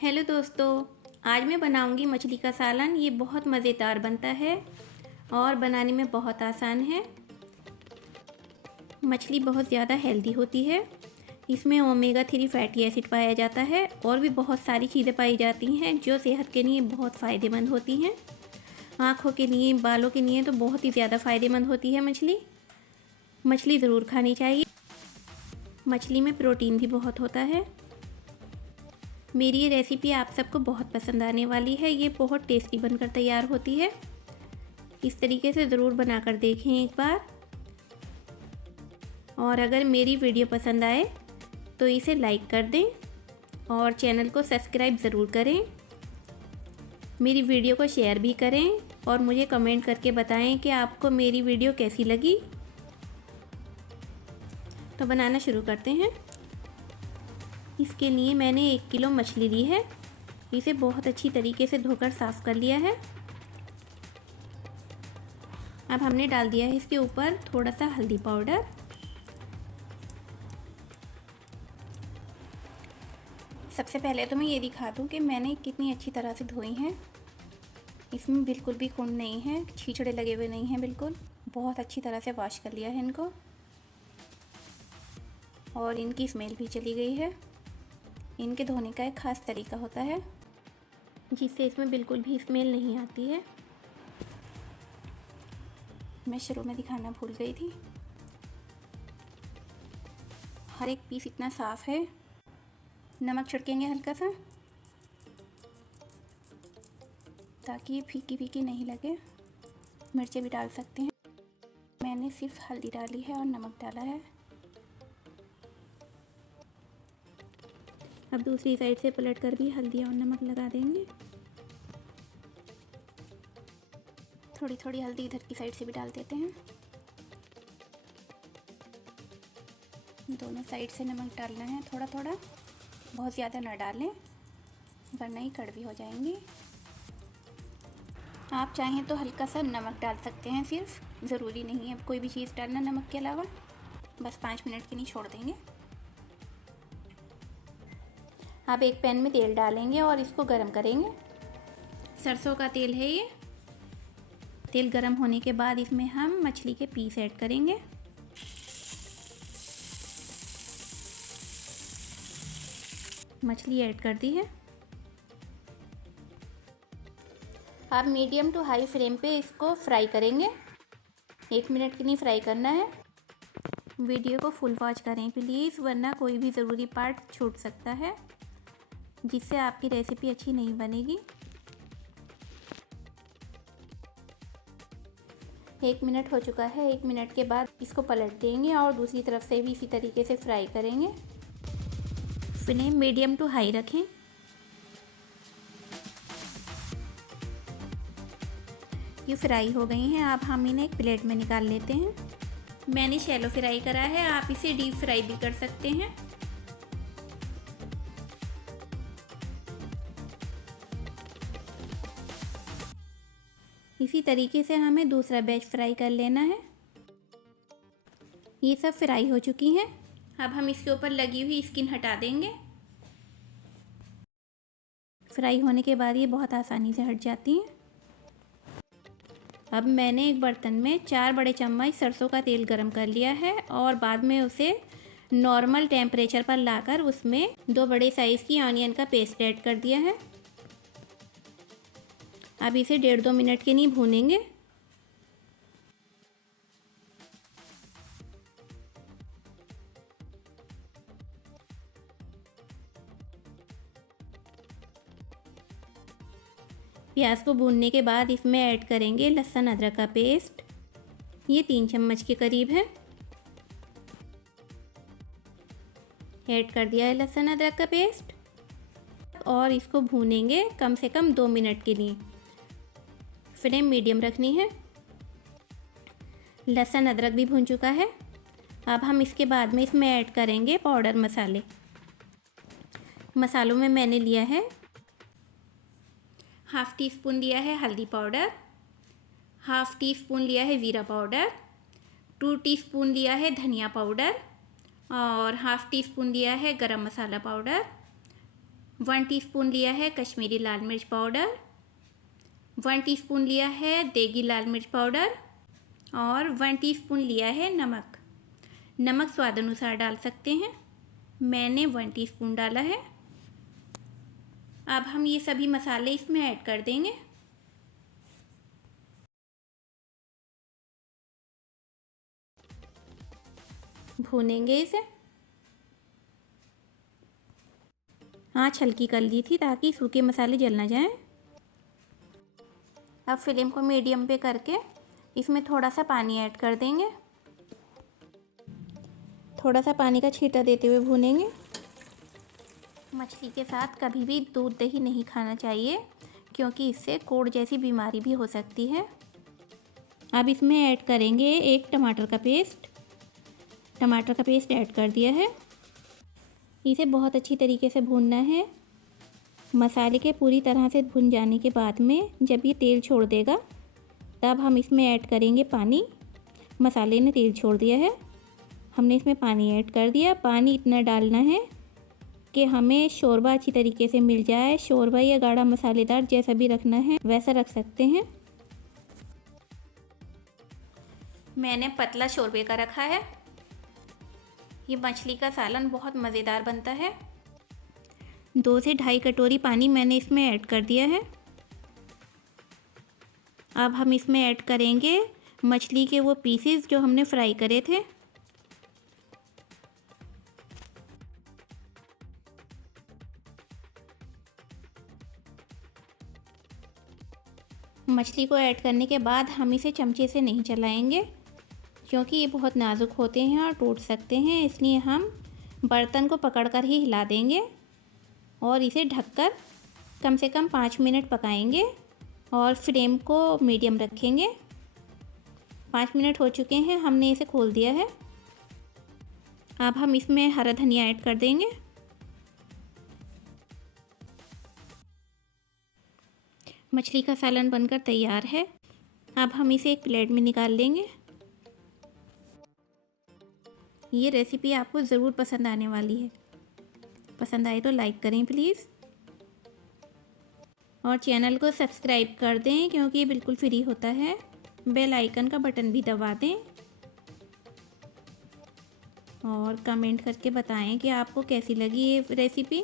Hello दोस्तों, आज मैं बनाऊंगी मछली का सालन। ये बहुत मज़ेदार बनता है और बनाने में बहुत आसान है। मछली बहुत ज़्यादा हेल्दी होती है। इसमें ओमेगा 3 फैटी एसिड पाया जाता है और भी बहुत सारी चीज़ें पाई जाती हैं जो सेहत के लिए बहुत फ़ायदेमंद होती हैं। आँखों के लिए, बालों के लिए तो बहुत ही ज़्यादा फ़ायदेमंद होती है मछली। मछली ज़रूर खानी चाहिए। मछली में प्रोटीन भी बहुत होता है। मेरी ये रेसिपी आप सबको बहुत पसंद आने वाली है। ये बहुत टेस्टी बनकर तैयार होती है। इस तरीके से ज़रूर बनाकर देखें एक बार। और अगर मेरी वीडियो पसंद आए तो इसे लाइक कर दें और चैनल को सब्सक्राइब ज़रूर करें। मेरी वीडियो को शेयर भी करें और मुझे कमेंट करके बताएं कि आपको मेरी वीडियो कैसी लगी। तो बनाना शुरू करते हैं। इसके लिए मैंने 1 किलो मछली ली है। इसे बहुत अच्छी तरीके से धोकर साफ़ कर लिया है। अब हमने डाल दिया है इसके ऊपर थोड़ा सा हल्दी पाउडर, सबसे पहले तो मैं ये दिखा दूँ कि मैंने कितनी अच्छी तरह से धोई हैं। इसमें बिल्कुल भी खून नहीं है, छींचड़े लगे हुए नहीं हैं, बिल्कुल बहुत अच्छी तरह से वॉश कर लिया है इनको और इनकी स्मेल भी चली गई है। इनके धोने का एक ख़ास तरीका होता है जिससे इसमें बिल्कुल भी स्मेल नहीं आती है। मैं शुरू में दिखाना भूल गई थी। हर एक पीस इतना साफ़ है। नमक छिड़केंगे हल्का सा ताकि ये फीकी फीकी नहीं लगे। मिर्चें भी डाल सकते हैं। मैंने सिर्फ हल्दी डाली है और नमक डाला है। अब दूसरी साइड से पलट कर भी हल्दी और नमक लगा देंगे। थोड़ी थोड़ी हल्दी इधर की साइड से भी डाल देते हैं। दोनों साइड से नमक डालना है थोड़ा थोड़ा, बहुत ज़्यादा ना डालें वरना ही कड़वी हो जाएंगी। आप चाहें तो हल्का सा नमक डाल सकते हैं, सिर्फ ज़रूरी नहीं है कोई भी चीज़ डालना नमक के अलावा। बस 5 मिनट के लिए छोड़ देंगे। अब एक पैन में तेल डालेंगे और इसको गरम करेंगे। सरसों का तेल है ये। तेल गरम होने के बाद इसमें हम मछली के पीस ऐड करेंगे। मछली ऐड कर दी है। आप मीडियम टू हाई फ्लेम पे इसको फ्राई करेंगे। 1 मिनट के लिए फ्राई करना है। वीडियो को फुल वॉच करें प्लीज़, वरना कोई भी ज़रूरी पार्ट छूट सकता है जिससे आपकी रेसिपी अच्छी नहीं बनेगी। 1 मिनट हो चुका है। 1 मिनट के बाद इसको पलट देंगे और दूसरी तरफ से भी इसी तरीके से फ्राई करेंगे। फ्लेम मीडियम टू हाई रखें। ये फ्राई हो गई हैं। अब हम इन्हें एक प्लेट में निकाल लेते हैं। मैंने शैलो फ्राई करा है, आप इसे डीप फ्राई भी कर सकते हैं। इसी तरीके से हमें दूसरा बैच फ्राई कर लेना है। ये सब फ्राई हो चुकी हैं। अब हम इसके ऊपर लगी हुई स्किन हटा देंगे। फ्राई होने के बाद ये बहुत आसानी से हट जाती हैं। अब मैंने एक बर्तन में 4 बड़े चम्मच सरसों का तेल गरम कर लिया है और बाद में उसे नॉर्मल टेम्परेचर पर लाकर उसमें 2 बड़े साइज़ की ऑनियन का पेस्ट ऐड कर दिया है। अब इसे 1.5-2 मिनट के लिए भूनेंगे। प्याज को भूनने के बाद इसमें ऐड करेंगे लहसुन अदरक का पेस्ट। ये 3 चम्मच के करीब है। ऐड कर दिया है लहसुन अदरक का पेस्ट और इसको भूनेंगे कम से कम 2 मिनट के लिए। फ्लेम मीडियम रखनी है। लहसुन अदरक भी भून चुका है। अब हम इसके बाद में इसमें ऐड करेंगे पाउडर मसाले। मसालों में मैंने लिया है 1/2 टीस्पून लिया है हल्दी पाउडर, 1/2 टीस्पून लिया है ज़ीरा पाउडर, 2 टीस्पून लिया है धनिया पाउडर और 1/2 टीस्पून लिया है गरम मसाला पाउडर 1 टीस्पून लिया है कश्मीरी लाल मिर्च पाउडर, 1 टीस्पून लिया है देगी लाल मिर्च पाउडर और 1 टीस्पून लिया है नमक। नमक स्वाद अनुसार डाल सकते हैं, मैंने 1 टीस्पून डाला है। अब हम ये सभी मसाले इसमें ऐड कर देंगे। भूनेंगे इसे। आँच हल्की कर ली थी ताकि सूखे मसाले जल ना जाएं। अब फ्लेम को मीडियम पे करके इसमें थोड़ा सा पानी ऐड कर देंगे। थोड़ा सा पानी का छींटा देते हुए भूनेंगे। मछली के साथ कभी भी दूध दही नहीं खाना चाहिए क्योंकि इससे कोढ़ जैसी बीमारी भी हो सकती है। अब इसमें ऐड करेंगे एक टमाटर का पेस्ट। टमाटर का पेस्ट ऐड कर दिया है। इसे बहुत अच्छी तरीके से भूनना है। मसाले के पूरी तरह से भुन जाने के बाद में जब ये तेल छोड़ देगा तब हम इसमें ऐड करेंगे पानी। मसाले ने तेल छोड़ दिया है, हमने इसमें पानी ऐड कर दिया। पानी इतना डालना है कि हमें शोरबा अच्छी तरीके से मिल जाए। शोरबा या गाढ़ा मसालेदार जैसा भी रखना है वैसा रख सकते हैं। मैंने पतला शोरबे का रखा है। ये मछली का सालन बहुत मज़ेदार बनता है। 2 से ढाई कटोरी पानी मैंने इसमें ऐड कर दिया है। अब हम इसमें ऐड करेंगे मछली के वो पीसेस जो हमने फ्राई करे थे। मछली को ऐड करने के बाद हम इसे चमचे से नहीं चलाएंगे क्योंकि ये बहुत नाजुक होते हैं और टूट सकते हैं, इसलिए हम बर्तन को पकड़कर ही हिला देंगे और इसे ढककर कम से कम 5 मिनट पकाएंगे और फ्लेम को मीडियम रखेंगे। 5 मिनट हो चुके हैं, हमने इसे खोल दिया है। अब हम इसमें हरा धनिया ऐड कर देंगे। मछली का सालन बनकर तैयार है। अब हम इसे एक प्लेट में निकाल लेंगे। ये रेसिपी आपको ज़रूर पसंद आने वाली है। पसंद आए तो लाइक करें प्लीज़ और चैनल को सब्सक्राइब कर दें क्योंकि ये बिल्कुल फ्री होता है। बेल आइकन का बटन भी दबा दें और कमेंट करके बताएं कि आपको कैसी लगी ये रेसिपी।